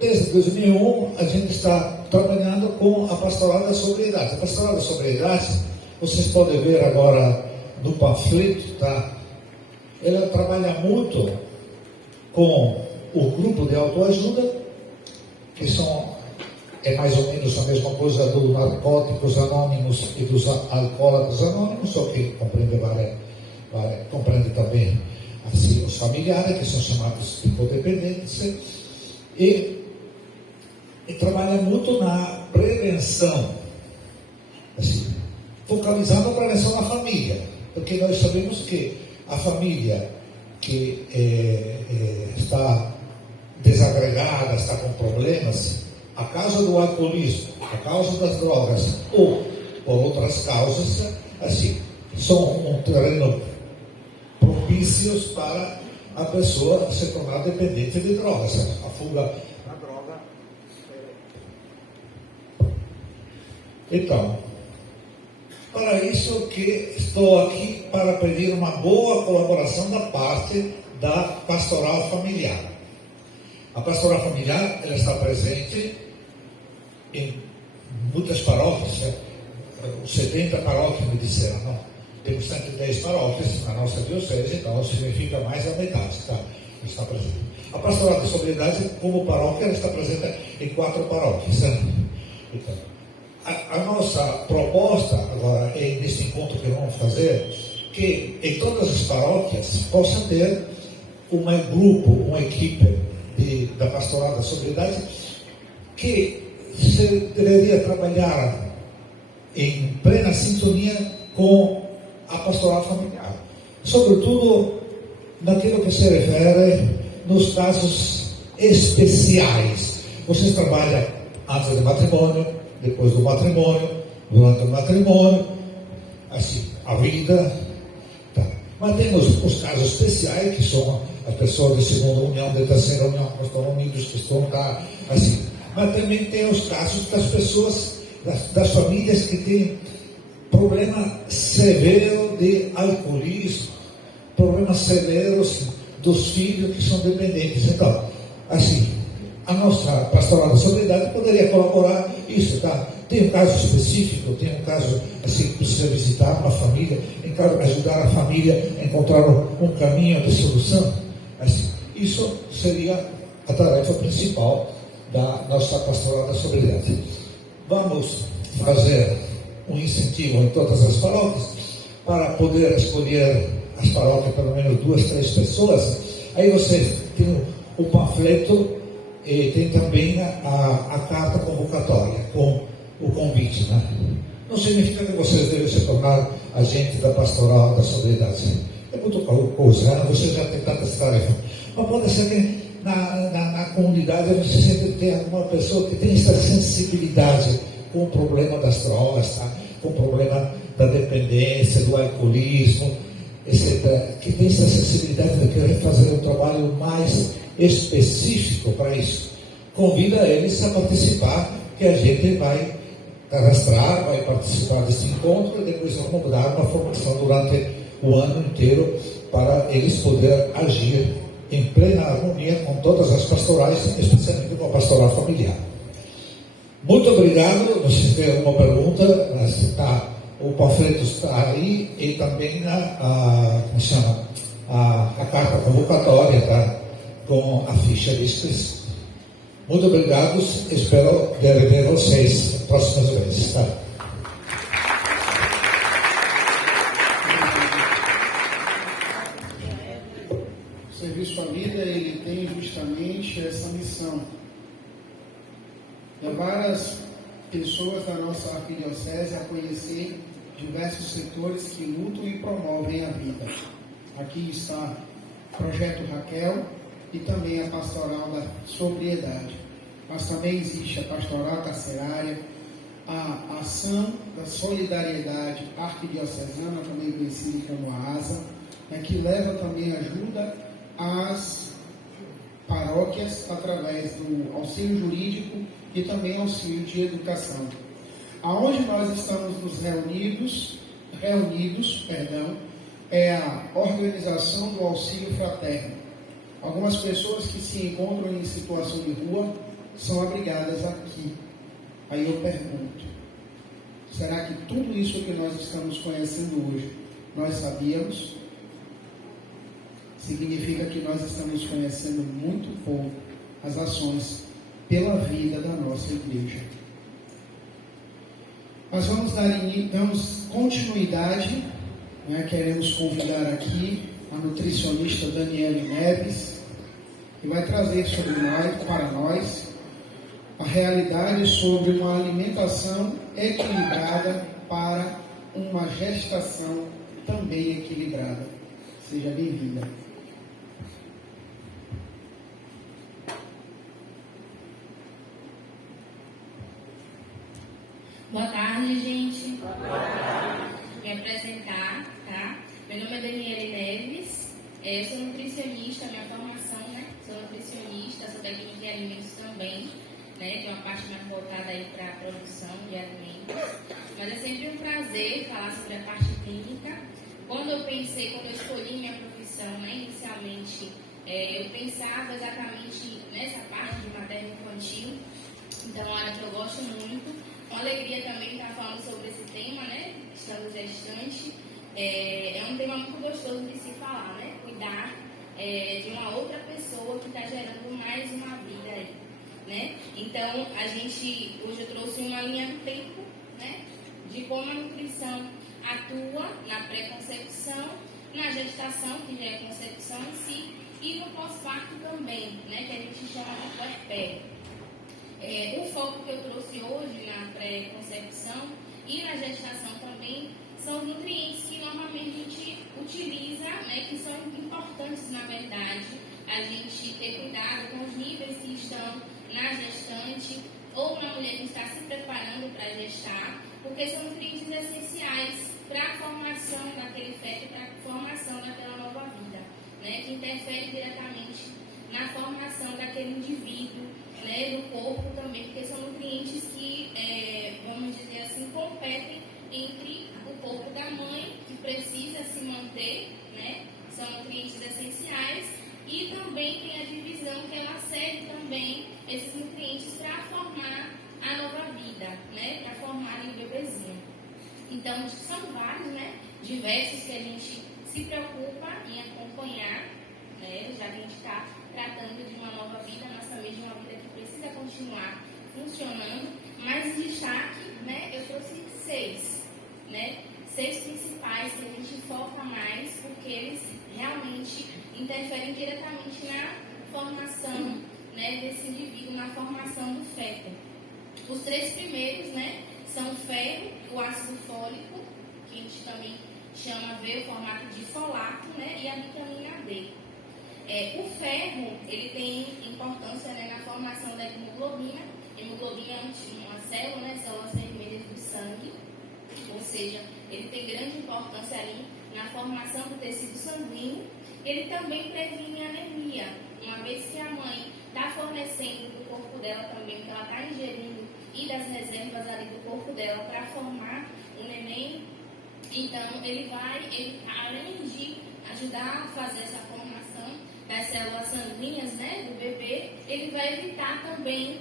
Desde 2001, a gente está trabalhando com a Pastoral da Sobriedade. A Pastoral da Sobriedade, vocês podem ver agora no panfleto, tá? Ela trabalha muito com o grupo de autoajuda, que é mais ou menos a mesma coisa dos Narcóticos Anônimos e dos Alcoólatras Anônimos, só que compreende também assim, os familiares, que são chamados hipodependentes, e trabalha muito na prevenção, assim, focalizando a prevenção na família, porque nós sabemos que a família que está desagregada, está com problemas, a causa do alcoolismo, a causa das drogas ou por outras causas, assim, são um terreno propícios para a pessoa se tornar dependente de drogas. A fuga na droga. Então, para isso que estou aqui para pedir uma boa colaboração da parte da pastoral familiar. A pastoral familiar, ela está presente em muitas paróquias, 70 paróquias me disseram, não? Temos 110 paróquias na nossa diocese, então significa mais da metade, tá? Está presente. A pastoral da sobriedade, como paróquia, ela está presente em 4 paróquias. Né? Então, a nossa proposta agora, nesse encontro que vamos fazer, que em todas as paróquias possa ter um grupo, uma equipe da pastoral da sobriedade que se deveria trabalhar em plena sintonia com a pastoral familiar, sobretudo naquilo que se refere nos casos especiais. Vocês trabalham antes do matrimônio, depois do matrimônio, durante o matrimônio, assim, a vida. Tá. Mas temos os casos especiais, que são as pessoas de segunda união, de terceira união, que estão unidos, que estão cá, assim. Mas também tem os casos das pessoas, das famílias que têm problema severo de alcoolismo, problemas severos dos filhos que são dependentes. Então, assim, a nossa pastoral da sobriedade poderia colaborar isso, tá? Tem um caso específico, tem um caso assim, que precisa visitar uma família, ajudar a família a encontrar um caminho de solução. Assim, isso seria a tarefa principal da nossa pastoral da sobriedade. Vamos fazer um incentivo em todas as paróquias para poder escolher as paróquias, pelo menos 2, 3 pessoas. Aí você tem o panfleto e tem também a carta convocatória com o convite. Né? Não significa que vocês devem se tornar agente da pastoral da sobriedade. É muito coisa, né? Você já tem tantas tarefas. Mas pode ser que na comunidade você sempre tem alguma pessoa que tem essa sensibilidade com o problema das drogas, tá? Com o problema da dependência, do alcoolismo, etc., que tem essa sensibilidade de querer fazer um trabalho mais específico para isso. Convida eles a participar, que a gente vai cadastrar, vai participar desse encontro e depois vamos dar uma formação durante o ano inteiro para eles poderem agir em plena harmonia com todas as pastorais, especialmente com a pastoral familiar. Muito obrigado. Se tem alguma pergunta, o panfleto está aí e também a carta convocatória, tá? Com a ficha de inscrição. Muito obrigado. Espero ver vocês próximas vezes. Tá? O Serviço Família, ele tem justamente essa missão. Levar as pessoas da nossa arquidiocese a conhecer diversos setores que lutam e promovem a vida. Aqui está o Projeto Raquel e também a Pastoral da Sobriedade. Mas também existe a Pastoral Carcerária, a Ação da Solidariedade Arquidiocesana, também conhecida como a ASA, que leva também ajuda às paróquias através do auxílio jurídico e também auxílio de educação. Aonde nós estamos nos reunidos, é a organização do auxílio fraterno. Algumas pessoas que se encontram em situação de rua são abrigadas aqui. Aí eu pergunto, será que tudo isso que nós estamos conhecendo hoje, nós sabíamos? Significa que nós estamos conhecendo muito pouco as ações pela vida da nossa igreja. Nós damos continuidade, né? Queremos convidar aqui a nutricionista Daniele Neves, que vai trazer para nós a realidade sobre uma alimentação equilibrada para uma gestação também equilibrada. Seja bem-vinda. Boa tarde, gente. Boa tarde. Me apresentar, tá? Meu nome é Daniele Neves, eu sou nutricionista, minha formação, né? Sou nutricionista, sou técnica de alimentos também, né? Tem uma parte mais voltada aí para a produção de alimentos. Mas é sempre um prazer falar sobre a parte clínica. Quando eu escolhi minha profissão, né? Inicialmente, eu pensava exatamente nessa parte de materno-infantil. Então, é uma área que eu gosto muito. Uma alegria também estar falando sobre esse tema, né? Estando gestante. É um tema muito gostoso de se falar, né? Cuidar de uma outra pessoa que está gerando mais uma vida aí, né? Então, hoje eu trouxe uma linha do tempo, né? De como a nutrição atua na pré-concepção, na gestação, que já é a concepção em si, e no pós-parto também, né? Que a gente chama de puerpério. O foco que eu trouxe hoje na pré-concepção e na gestação também são os nutrientes que normalmente a gente utiliza, né, que são importantes, na verdade, a gente ter cuidado com os níveis que estão na gestante ou na mulher que está se preparando para gestar, porque são nutrientes essenciais para a formação daquele feto, para a formação daquela nova vida, né, que interfere diretamente na formação daquele indivíduo, né, no corpo também, porque são nutrientes que, vamos dizer assim, competem entre o corpo da mãe, que precisa se manter, né, são nutrientes essenciais, e também tem a divisão que ela serve também esses nutrientes para formar a nova vida, né, para formar o bebezinho. Então, são vários, né, diversos que a gente se preocupa em acompanhar, né, já que a gente está tratando de uma nova vida, nossa mesma vida que precisa continuar funcionando, mas em destaque, né, eu trouxe 6, né, 6 principais que a gente foca mais, porque eles realmente interferem diretamente na formação, né, desse indivíduo, na formação do feto. Os 3 primeiros, né, são o ferro, o ácido fólico, que a gente também chama o formato de folato, né, e a vitamina D. O ferro, ele tem importância, né, na formação da hemoglobina. A hemoglobina é uma célula, né, células vermelhas do sangue, ou seja, ele tem grande importância ali na formação do tecido sanguíneo. Ele também previne a anemia, uma vez que a mãe está fornecendo do corpo dela também o que ela está ingerindo e das reservas ali do corpo dela para formar o neném. Então, ele além de ajudar a fazer essa formação das células sanguíneas, né, do bebê, ele vai evitar também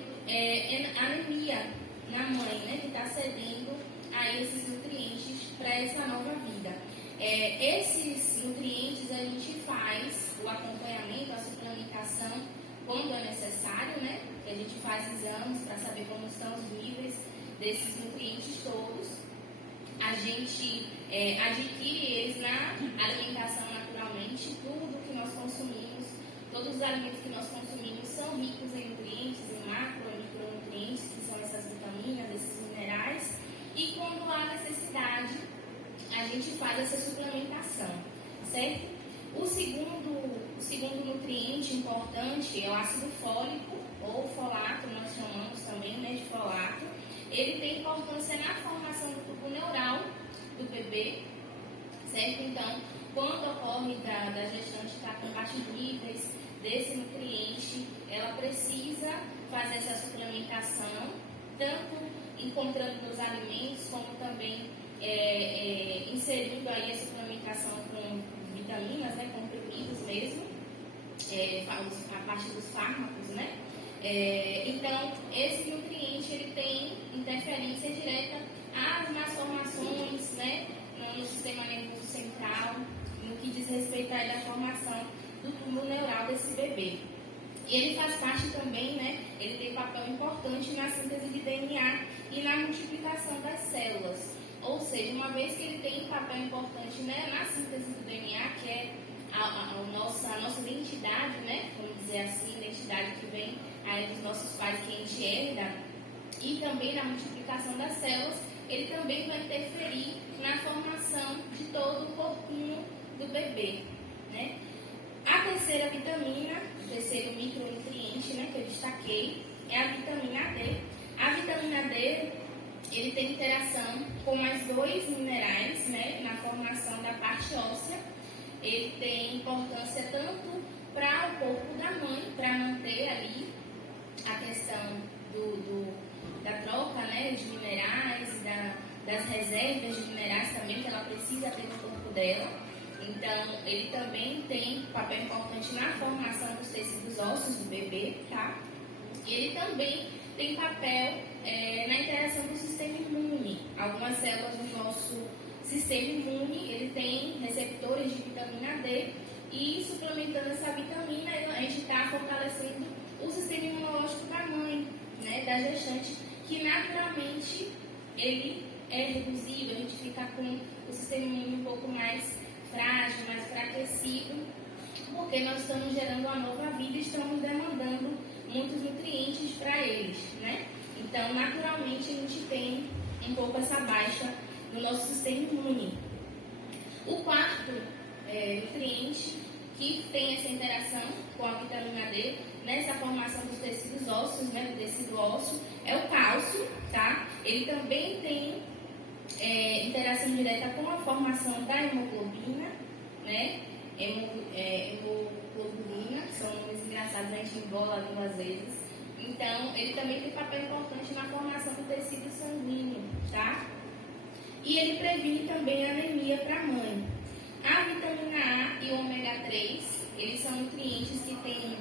anemia na mãe, né, que está cedendo a esses nutrientes para essa nova vida. Esses nutrientes a gente faz o acompanhamento, a suplementação quando é necessário, né, que a gente faz exames para saber como estão os níveis desses nutrientes todos. A gente adquire eles na alimentação naturalmente, tudo que nós consumimos, todos os alimentos que nós consumimos são ricos em nutrientes, em macro e micronutrientes, que são essas vitaminas, esses minerais, e quando há necessidade, a gente faz essa suplementação, certo? O segundo nutriente importante é o ácido fólico, ou folato, nós chamamos também, né, de folato. Ele tem importância na formação do tubo neural do bebê, certo? Então, quando ocorre da gestante estar com baixos níveis desse nutriente, ela precisa fazer essa suplementação, tanto encontrando nos alimentos, como também inserindo aí a suplementação com vitaminas, né, comprimidos mesmo, a parte dos fármacos, né? Então, esse nutriente ele tem interferência direta às malformações, né, no sistema nervoso central, no que diz respeito à formação do túbulo neural desse bebê. E ele faz parte também, né, ele tem papel importante na síntese de DNA e na multiplicação das células. Ou seja, uma vez que ele tem papel importante, né, na síntese do DNA, que é a nossa identidade, né, vamos dizer assim, identidade que vem aí dos nossos pais, que a gente herda, e também na multiplicação das células, ele também vai interferir na formação de todo o corpinho do bebê, né? A terceira vitamina, o terceiro micronutriente, né, que eu destaquei, é a vitamina D. A vitamina D, ele tem interação com mais 2 minerais, né, na formação da parte óssea. Ele tem importância tanto para o corpo da mãe, para manter ali a questão da troca, né, de minerais e das reservas de minerais também que ela precisa ter no corpo dela. Então, ele também tem papel importante na formação dos tecidos ósseos do bebê, tá? E ele também tem papel na interação do sistema imune. Algumas células do nosso sistema imune, ele tem receptores de vitamina D, e suplementando essa vitamina, a gente está fortalecendo o sistema imunológico da mãe, né, da gestante, que naturalmente ele é reduzido, a gente fica com o sistema imune um pouco mais frágil, mais enfraquecido, porque nós estamos gerando uma nova vida e estamos demandando muitos nutrientes para eles, né? Então, naturalmente, a gente tem um pouco essa baixa no nosso sistema imune. O quarto nutriente que tem essa interação com a vitamina D nessa formação dos tecidos ósseos, né, do tecido ósseo, é o cálcio, tá? Ele também tem interação direta com a formação da hemoglobina, né? Hemoglobina, são nomes engraçados, a gente embola a língua às vezes. Então, ele também tem papel importante na formação do tecido sanguíneo, tá? E ele previne também a anemia para a mãe. A vitamina A e o ômega 3, eles são nutrientes que têm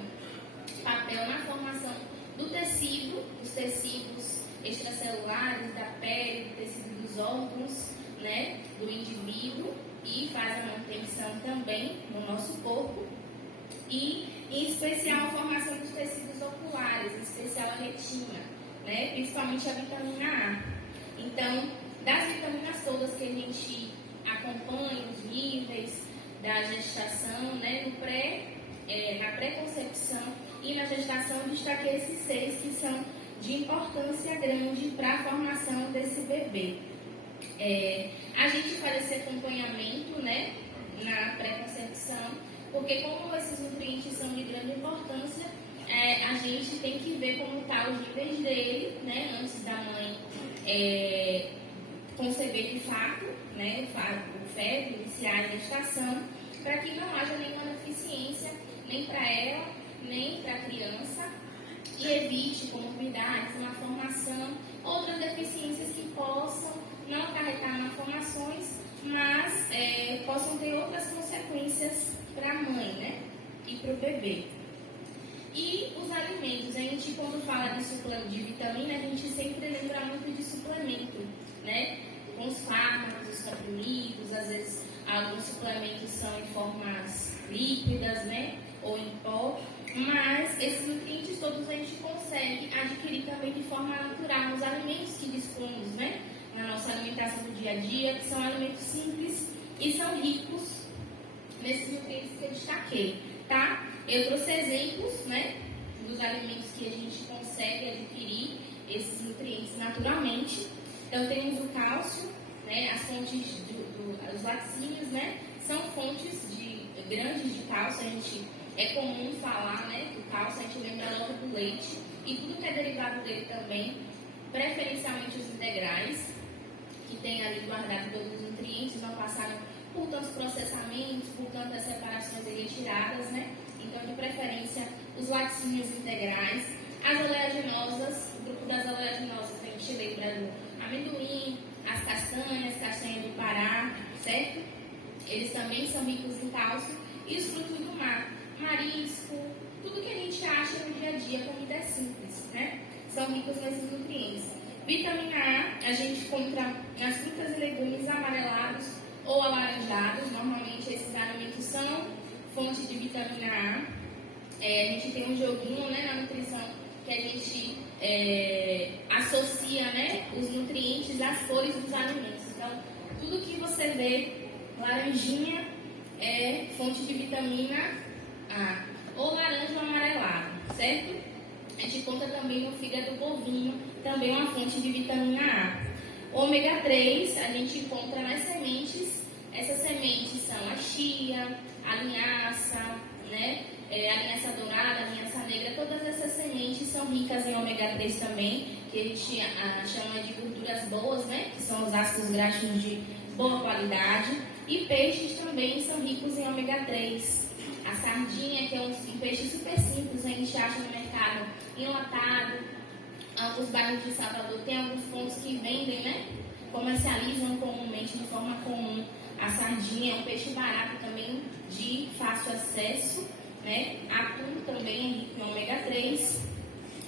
papel na formação do tecido, dos tecidos extracelulares, da pele, do tecido dos órgãos, né, do indivíduo, e faz a manutenção também no nosso corpo. E, em especial, a formação dos tecidos oculares, em especial a retina, né, principalmente a vitamina A. Então, das vitaminas todas que a gente acompanha, os níveis da gestação, né, na pré-concepção e na gestação, destaquei esses 6 que são de importância grande para a formação desse bebê. A gente faz esse acompanhamento, né, na pré-concepção, porque como esses nutrientes são de grande importância, a gente tem que ver como está os níveis dele, né, antes da mãe conceber de fato, né, o feto, iniciar a gestação, para que não haja nenhuma deficiência, nem para ela, nem para a criança, e evite comorbidades, malformação, outras deficiências que possam não acarretar malformações, mas possam ter outras consequências para a mãe, né, e para o bebê. E os alimentos, a gente quando fala de vitamina, a gente sempre lembra muito de suplemento, né, com os fármacos, os comprimidos, às vezes alguns suplementos são em formas líquidas, né, ou em pó, mas esses nutrientes todos a gente consegue adquirir também de forma natural nos alimentos que dispomos, né, na nossa alimentação do dia a dia, que são alimentos simples e são ricos nesses nutrientes que eu destaquei, tá? Eu trouxe exemplos, né, dos alimentos que a gente consegue adquirir esses nutrientes naturalmente. Então, temos o cálcio, né, as fontes os laticínios, né, são fontes grandes de cálcio. É comum falar, né, do cálcio, a gente lembra logo do leite e tudo que é derivado dele também, preferencialmente os integrais, que tem ali guardado todos os nutrientes, não passaram por tantos processamentos, por tantas separações e retiradas, né? Então, de preferência, os laticínios integrais, as oleaginosas, o grupo das oleaginosas, a gente lembra do amendoim, as castanhas, castanha do Pará, certo? Eles também são ricos em cálcio. E os frutos do mar, marisco, tudo que a gente acha no dia a dia, comida é simples. são ricos nesses nutrientes. Vitamina A gente encontra nas frutas e legumes amarelados ou alaranjados. Normalmente esses alimentos são fonte de vitamina A. A gente tem um joguinho, né, na nutrição que a gente associa, né, os nutrientes às cores dos alimentos. Então, tudo que você vê laranjinha é fonte de vitamina A, ou laranja ou amarelado, certo? A gente encontra também no fígado bovino, também uma fonte de vitamina A. Ômega 3 a gente encontra nas sementes. Essas sementes são a chia, a linhaça, né? A linhaça dourada, a linhaça negra, todas essas sementes são ricas em ômega 3 também, que a gente chama de gorduras boas, né? Que são os ácidos graxos de boa qualidade. E peixes também são ricos em ômega 3. A sardinha, que é um peixe super simples, a gente acha no mercado enlatado. Os bairros de Salvador tem alguns pontos que vendem, né? Comercializam comumente, de forma comum. A sardinha é um peixe barato também, de fácil acesso, né? Atum também é rico em ômega 3.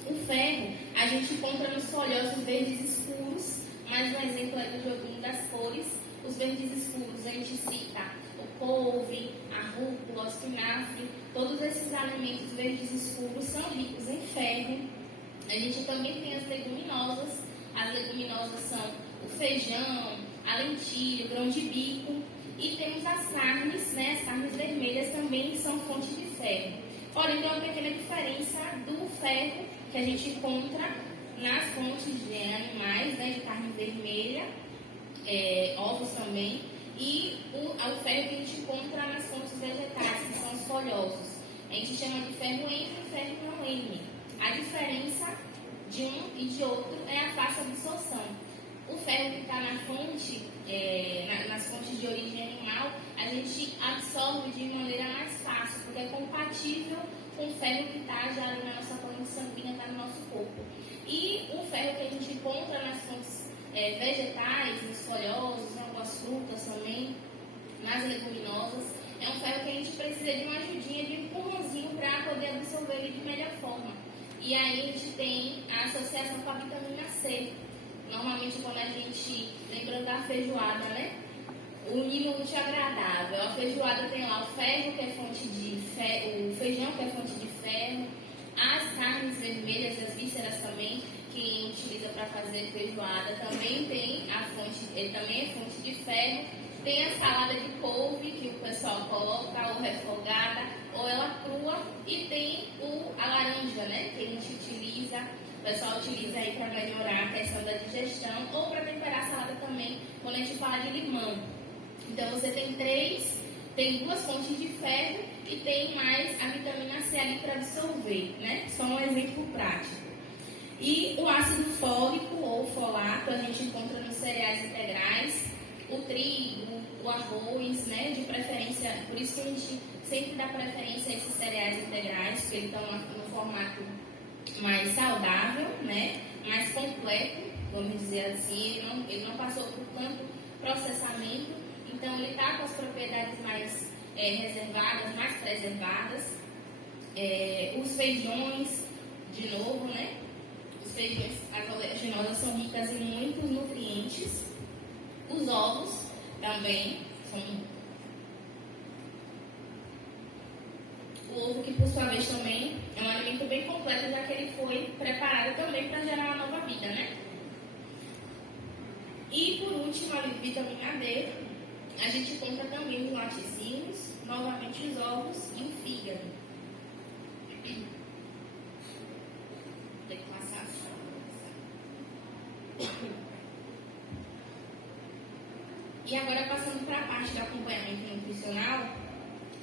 O ferro a gente encontra nos folhosos verdes escuros, mais um exemplo é do joguinho das cores. Os verdes escuros a gente cita o couve, a rúcula, o espinafre. Todos esses alimentos verdes escuros são ricos em ferro. A gente também tem as leguminosas. As leguminosas são o feijão, a lentilha, o grão de bico. E temos as carnes, né? As carnes vermelhas também são fonte de ferro. Porém, tem uma pequena diferença do ferro que a gente encontra nas fontes de animais, né? De carne vermelha, ovos também. E o ferro que a gente encontra nas fontes vegetais, que são os folhosos. A gente chama de ferro M e ferro não M. A diferença de um e de outro é a fácil absorção. O ferro que está na fonte, nas fontes de origem animal, a gente absorve de maneira mais fácil, porque é compatível com o ferro que está já ali na nossa corrente sanguínea, está no nosso corpo. E o ferro que a gente encontra nas fontes vegetais, nos folhosos, em algumas frutas também, nas leguminosas, é um ferro que a gente precisa de uma ajudinha, de um empurrãozinho para poder absorver ele de melhor forma. E aí a gente tem a associação com a vitamina C. Normalmente quando a gente, lembrando da feijoada, né? Unir o útil agradável. A feijoada tem lá o ferro, que é fonte de ferro, o feijão, que é fonte de ferro, as carnes vermelhas, as vísceras também, que a gente utiliza para fazer feijoada, também tem a fonte, ele também é fonte de ferro. Tem a salada de couve, que o pessoal coloca, ou refogada, ou ela crua, e tem a laranja, né? Que a gente utiliza. O pessoal utiliza aí para melhorar a questão da digestão ou para temperar a salada também, quando a gente fala de limão. Então você tem duas fontes de ferro e tem mais a vitamina C ali para absorver, né? Só um exemplo prático. E o ácido fólico ou folato a gente encontra nos cereais integrais, o trigo, o arroz, né? De preferência, por isso que a gente sempre dá preferência a esses cereais integrais, porque eles estão no formato mais saudável, né? Mais completo, vamos dizer assim. Ele não passou por tanto processamento, então ele está com as propriedades mais reservadas, mais preservadas. Os feijões, de novo, né? Os feijões, as oleaginosas são ricas em muitos nutrientes. Os ovos também são. O ovo, que por sua vez também é um alimento bem completo, já que ele foi preparado também para gerar uma nova vida, né? E por último, a vitamina D, a gente encontra também os laticínios, novamente os ovos e o fígado. Tem que passar só. E agora, passando para a parte do acompanhamento nutricional,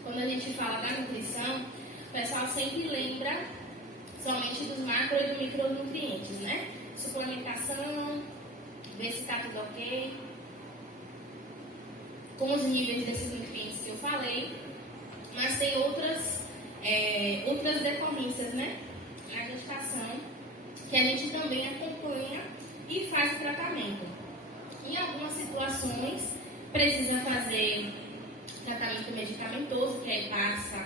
quando a gente fala da nutrição, o pessoal sempre lembra somente dos macro e dos micronutrientes, né? Suplementação, ver se está tudo ok, com os níveis desses nutrientes que eu falei, mas tem outras decorrências, né? Na gestação, que a gente também acompanha e faz o tratamento. Em algumas situações, precisa fazer tratamento medicamentoso, que aí passa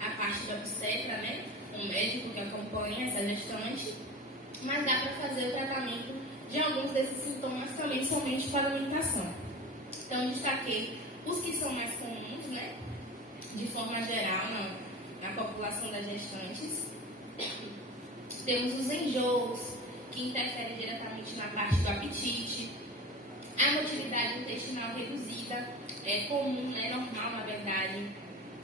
a parte da obstetra, né? Um médico que acompanha essa gestante. mas dá para fazer o tratamento de alguns desses sintomas também somente com a alimentação. Então, eu destaquei os que são mais comuns, né, de forma geral, na população das gestantes. Temos os enjoos, que interferem diretamente na parte do apetite. A motilidade intestinal reduzida é comum, é normal, na verdade,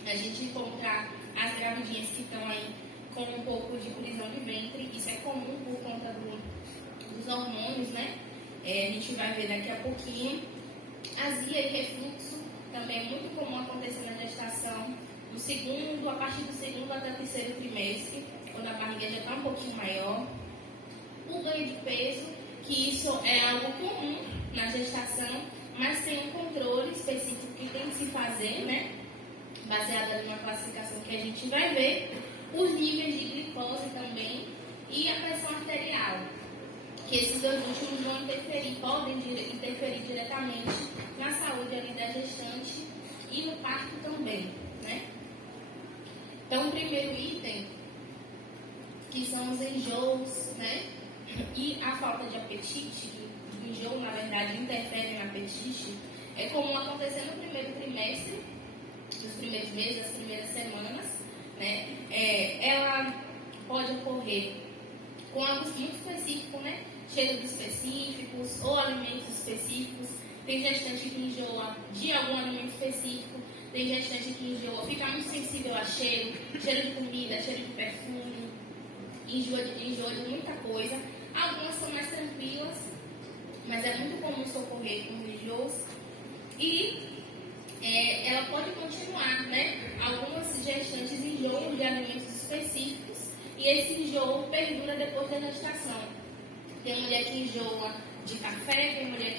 a gente encontrar as gravidinhas que estão aí com um pouco de prisão de ventre. Isso é comum por conta dos hormônios, né? A gente vai ver daqui a pouquinho. Azia e refluxo também é muito comum acontecer na gestação, a partir do segundo até o terceiro trimestre, quando a barriga já está um pouquinho maior. O ganho de peso, que isso é algo comum na gestação, mas tem um controle específico que tem que se fazer, né? Baseado numa classificação que a gente vai ver. Os níveis de glicose também e a pressão arterial, que esses dois últimos podem interferir diretamente na saúde ali da gestante e no parto também, né? Então, o primeiro item, que são os enjoos, né? E a falta de apetite, o enjoo, na verdade, interfere no apetite, é comum acontecer no primeiro trimestre, nos primeiros meses, nas primeiras semanas, né? Ela pode ocorrer com algo muito específico, né? Cheiros específicos ou alimentos específicos. Tem gestante que enjoa de algum alimento específico, tem gestante que enjoa, fica muito sensível a cheiro de comida, cheiro de perfume, enjoa de muita coisa. Algumas são mais tranquilas, mas é muito comum socorrer com enjoos. E ela pode continuar, né? Algumas gestantes enjoam de alimentos específicos e esse enjoo perdura depois da gestação. Tem mulher que enjoa de café, tem mulher